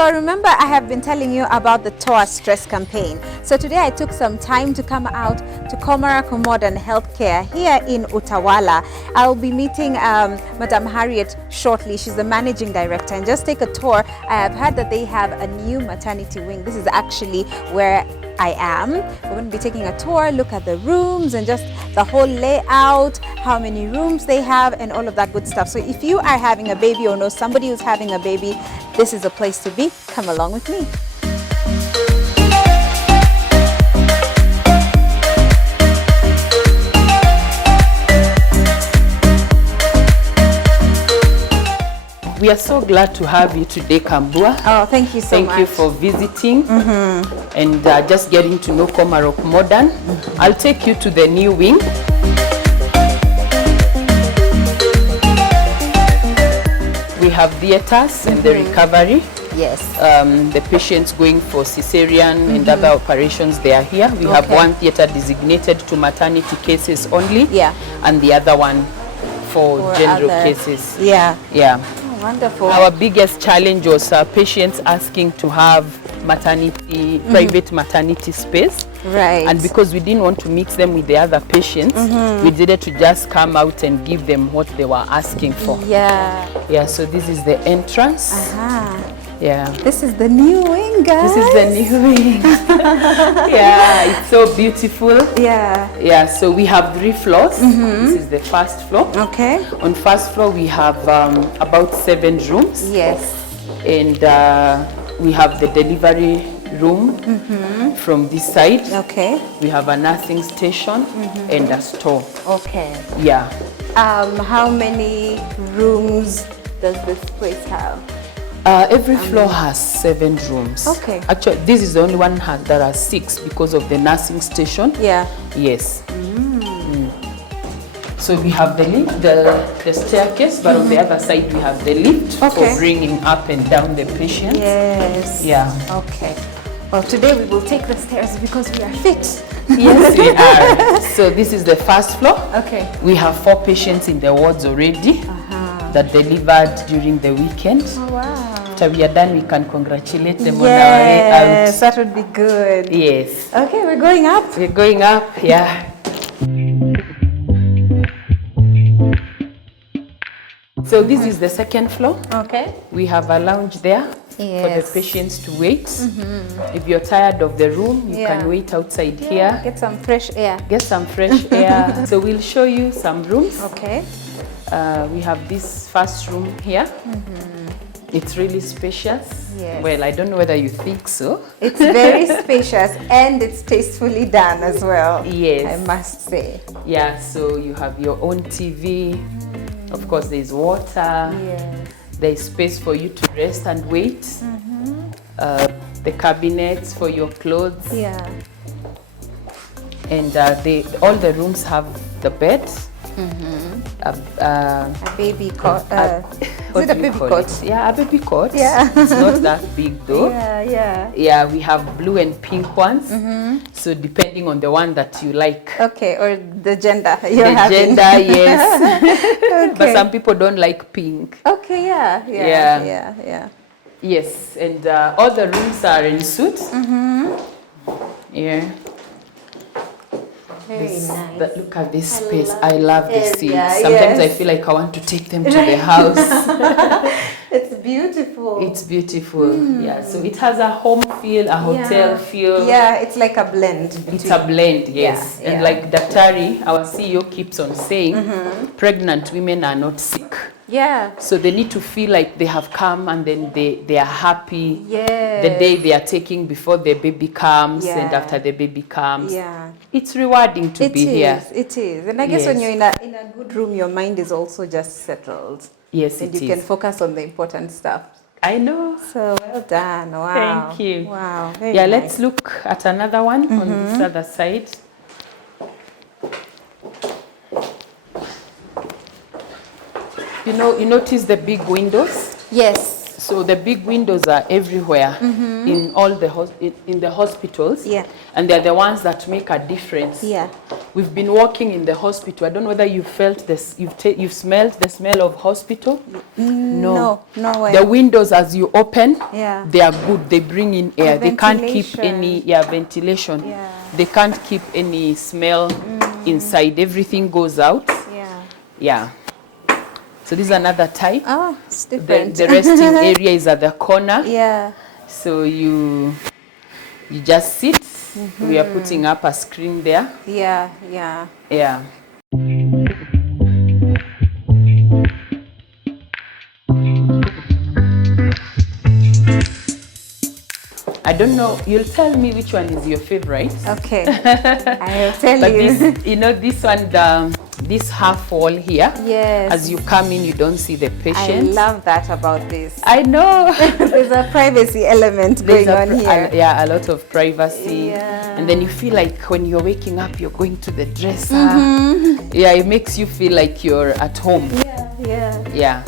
So remember, I have been telling you about the TOA Stress campaign. So today I took some time to come out to Komarak Modern Healthcare here in Utawala. I'll be meeting Madam Harriet shortly. She's the managing director, and just take a tour. I have heard that they have a new maternity wing. This is actually where I am. We're going to be taking a tour, look at the rooms and just the whole layout, how many rooms they have and all of that good stuff. So if you are having a baby or know somebody who's having a baby, this is a place to be. Come along with me. We are so glad to have you today, Kambua. Oh, thank you so much. Thank you for visiting and just getting to know Komarak Modern. I'll take you to the new wing. We have theaters and the recovery. Yes. The patients going for cesarean and other operations, they are here. We have one theater designated to maternity cases only, and the other one for general cases. Yeah. Wonderful. Our biggest challenge was patients asking to have maternity, private maternity space. Right. And because we didn't want to mix them with the other patients, we needed to just come out and give them what they were asking for. Yeah, so this is the entrance. Yeah. This is the new wing, guys. This is the new wing. Yeah, it's so beautiful. Yeah, so we have 3 floors. This is the first floor. Okay. On first floor, we have about 7 rooms. Yes. And we have the delivery room from this side. Okay. We have a nursing station and a store. Okay. Yeah. How many rooms does this place have? Every floor has 7 rooms. Okay. Actually, this is the only one that has 6 because of the nursing station. Yeah. Yes. So we have the lift, the staircase, but on the other side we have the lift for bringing up and down the patients. Yes. Yeah. Okay. Well, today we will take the stairs because we are fit. Yes, we are. So this is the first floor. Okay. We have 4 patients in the wards already that delivered during the weekend. Oh, wow. After we are done, we can congratulate them on our way out. Yes, that would be good. Yes. Okay, we're going up. We're going up, yeah. So this is the second floor. Okay. We have a lounge there for the patients to wait. If you're tired of the room, you can wait outside here. Get some fresh air. Get some fresh air. So we'll show you some rooms. Okay. We have this first room here. It's really spacious. Yes. Well, I don't know whether you think so. It's very spacious and it's tastefully done as well. Yes. I must say. Yeah, so you have your own TV. Of course, there's water. Yes. There's space for you to rest and wait. The cabinets for your clothes. Yeah. And all the rooms have the bed. A baby cot. Is it a baby cot? Yeah, a baby cot. Yeah. It's not that big though. Yeah. Yeah, we have blue and pink ones. So depending on the one that you like. Okay, or the gender you're having. Gender, yes. But some people don't like pink. Okay, yeah. Yes, and all the rooms are in suites. Yeah. Very nice. Look at this space. I love the seats. Sometimes I feel like I want to take them to the house. It's beautiful. It's beautiful. Yeah, so it has a home feel, a hotel feel. Yeah, it's like a blend. It's a blend, yes. And like Daktari, our CEO, keeps on saying, pregnant women are not sick. Yeah. So they need to feel like they have come and then they are happy. Yes. The day they are taking before the baby comes and after the baby comes. Yeah. It's rewarding to be here. It is. And I guess when you're in a good room, your mind is also just settled. Yes, and you can focus on the important stuff. I know. So well done. Wow. Thank you. Wow. Very nice. Let's Let's look at another one on this other side. You notice the big windows? Yes. So the big windows are everywhere in all the in the hospitals. Yeah. And they're the ones that make a difference. Yeah. We've been walking in the hospital. I don't know whether you felt this, you've smelled the smell of hospital. No way. The windows, as you open, yeah, they are good. They bring in air. They can't keep any ventilation. Yeah. They can't keep any smell inside. Everything goes out. Yeah. So this is another type. Oh, it's different. The resting area is at the corner. Yeah. So you just sit. We are putting up a screen there. Yeah. I don't know. You'll tell me which one is your favorite. Okay. I'll tell you. This one, this half wall here. Yes. As you come in, you don't see the patient. I love that about this. I know. There's a privacy element going on here. Yeah, a lot of privacy. Yeah. And then you feel like when you're waking up, you're going to the dresser. Yeah, it makes you feel like you're at home. Yeah.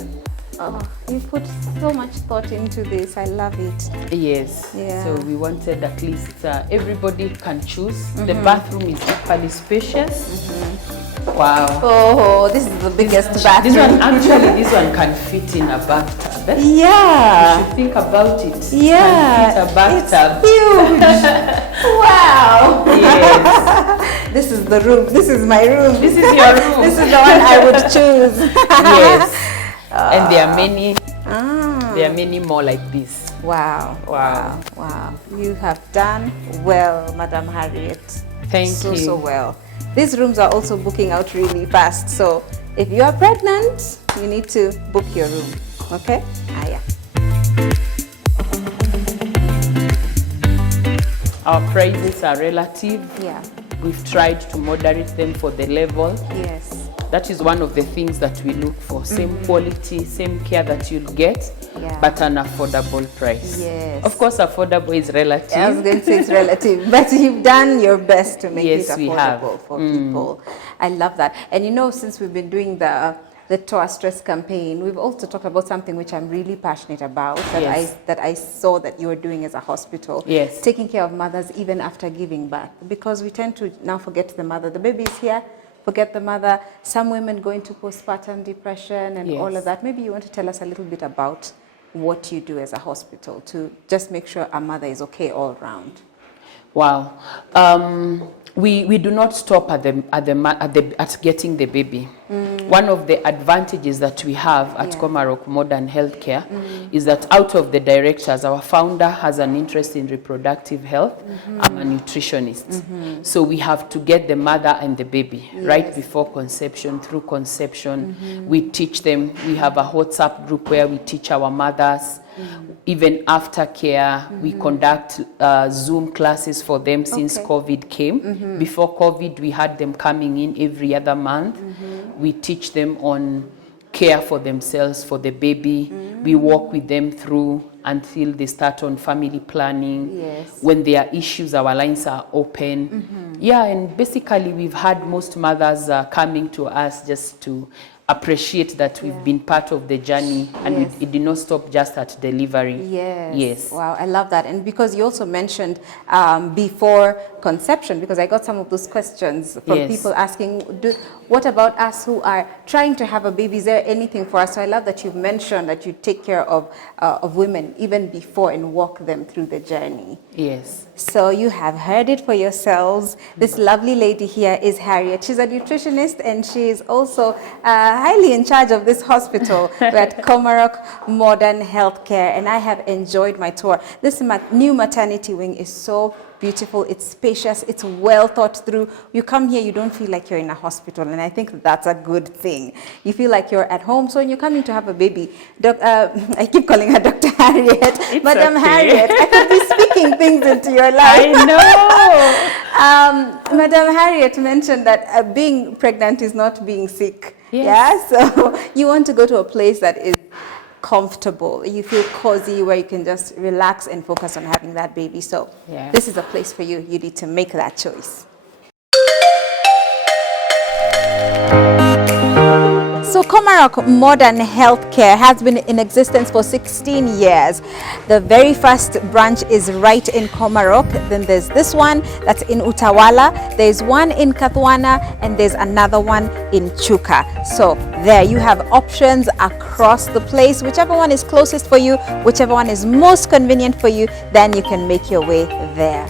Oh, you put so much thought into this. I love it. Yes. Yeah. So we wanted at least everybody can choose. The bathroom is equally spacious. Wow. Oh, this is the biggest bathroom. This one can fit in a bathtub. Yeah. You should think about it. Yeah. Can fit a bathtub. It's huge. Wow. Yes. This is the room. This is my room. This is your room. This is the one I would choose. Yes. And there are many. There are many more like this. Wow. You have done well, Madam Harriet. Thank you. So well. These rooms are also booking out really fast. So if you are pregnant, you need to book your room. Okay? Yeah. Our prices are relative. Yeah. We've tried to moderate them for the level. Yes. That is one of the things that we look for. Same quality, same care that you'll get, but an affordable price. Yes. Of course, affordable is relative. I was going to say it's relative, but you've done your best to make it affordable for people. I love that. And you know, since we've been doing the TOA Stress campaign, we've also talked about something which I'm really passionate about, that I saw that you were doing as a hospital. Yes. Taking care of mothers even after giving birth. Because we tend to now forget the mother. The baby is here, forget the mother. Some women go into postpartum depression and all of that. Maybe you want to tell us a little bit about what you do as a hospital to just make sure a mother is okay all around. Wow. We do not stop at getting the baby. One of the advantages that we have at Komarok Modern Healthcare is that out of the directors, our founder has an interest in reproductive health. I'm a nutritionist. So we have to get the mother and the baby right before conception, through conception. We teach them. We have a WhatsApp group where we teach our mothers. Even after care, we conduct Zoom classes for them since COVID came. Before COVID, we had them coming in every other month. We teach them on care for themselves, for the baby. We walk with them through until they start on family planning. When there are issues, our lines are open. Yeah, and basically we've had most mothers coming to us just to appreciate that we've been part of the journey, and it did not stop just at delivery. Yes. Wow, I love that. And because you also mentioned before conception, because I got some of those questions from people asking, what about us who are trying to have a baby? Is there anything for us? So I love that you've mentioned that you take care of women even before and walk them through the journey. Yes. So you have heard it for yourselves. This lovely lady here is Harriet. She's a nutritionist and she is also highly in charge of this hospital. We're at Komarok Modern Healthcare, and I have enjoyed my tour. This new maternity wing is so beautiful, it's spacious, it's well thought through. You come here, you don't feel like you're in a hospital, and I think that's a good thing. You feel like you're at home. So when you're coming to have a baby, I keep calling her Dr. Harriet, Madam Harriet, I could be speaking things into your life. I know. Madam Harriet mentioned that being pregnant is not being sick. So you want to go to a place that is comfortable, you feel cozy, where you can just relax and focus on having that baby. So this is a place for you. You need to make that choice. So So Komarok Modern Healthcare has been in existence for 16 years. The very first branch is right in Komarok. Then there's this one that's in Utawala. There's one in Kathwana, and there's another one in Chuka. So there you have options across the place. Whichever one is closest for you, whichever one is most convenient for you, then you can make your way there.